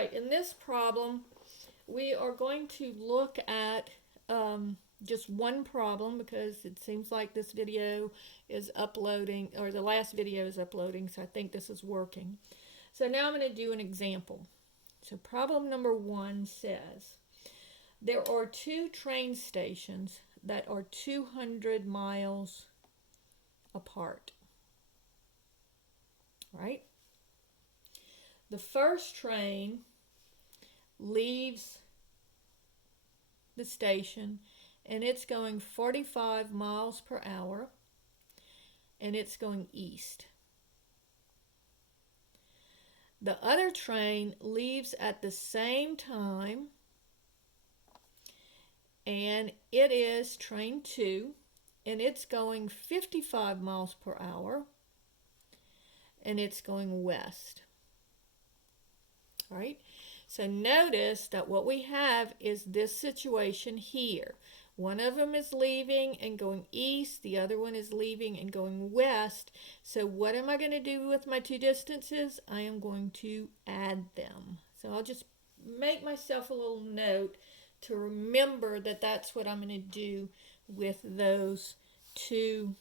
right, in this problem, we are going to look at just one problem because it seems like this video is uploading, or the last video is uploading, so I think this is working. So now I'm going to do an example. So problem number 1 says, there are 2 train stations that are 200 miles apart. Right? The first train leaves the station and it's going 45 miles per hour and it's going east. The other train leaves at the same time and it is train 2 and it's going 55 miles per hour and it's going west. All right, so notice that what we have is this situation here. One of them is leaving and going east, the other one is leaving and going west. So what am I going to do with my 2 distances? I am going to add them. So I'll just make myself a little note to remember that that's what I'm going to do with those 2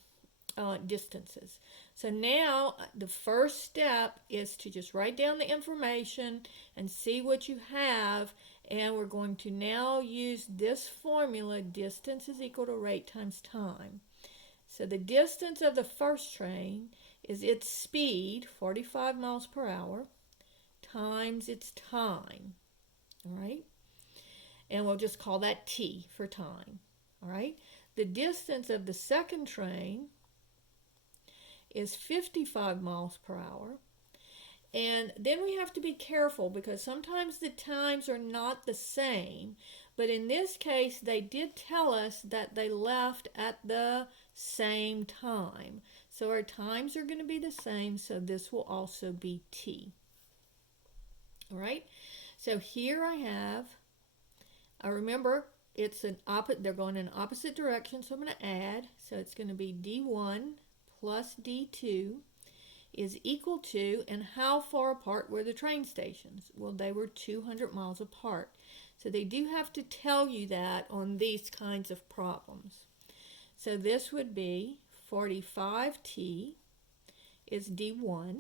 distances. So now the first step is to just write down the information and see what you have, and we're going to now use this formula, distance is equal to rate times time. So the distance of the first train is its speed, 45 miles per hour, times its time. All right, and we'll just call that T for time. All right, the distance of the second train is 55 miles per hour. And then we have to be careful because sometimes the times are not the same. But in this case, they did tell us that they left at the same time. So our times are going to be the same, so this will also be T. All right, so here I remember it's they're going in opposite directions, so I'm going to add. So it's going to be D1 plus D2 is equal to, and how far apart were the train stations? Well, they were 200 miles apart. So they do have to tell you that on these kinds of problems. So this would be 45T is D1,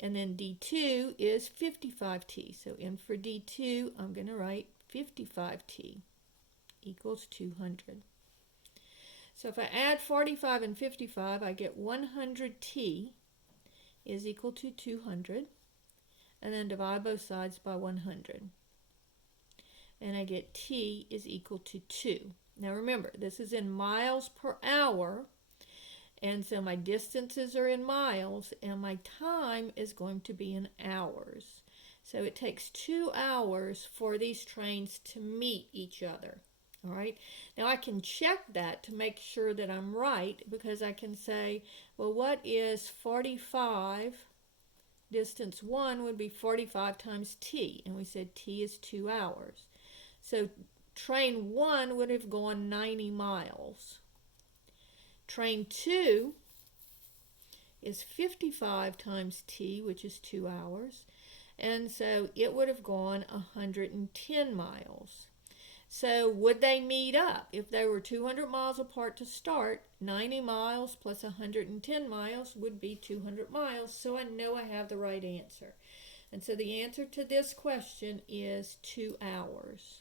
and then D2 is 55T. So in for D2, I'm going to write 55T equals 200. So if I add 45 and 55, I get 100T is equal to 200. And then divide both sides by 100. And I get T is equal to 2. Now remember, this is in miles per hour. And so my distances are in miles. And my time is going to be in hours. So it takes 2 hours for these trains to meet each other. All right, now I can check that to make sure that I'm right, because I can say, well, what is 45? Distance 1 would be 45 times T, and we said T is 2 hours. So train 1 would have gone 90 miles. Train 2 is 55 times T, which is 2 hours, and so it would have gone 110 miles. So would they meet up? If they were 200 miles apart to start, 90 miles plus 110 miles would be 200 miles, so I know I have the right answer. And so the answer to this question is 2 hours.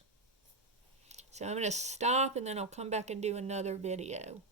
So I'm going to stop and then I'll come back and do another video.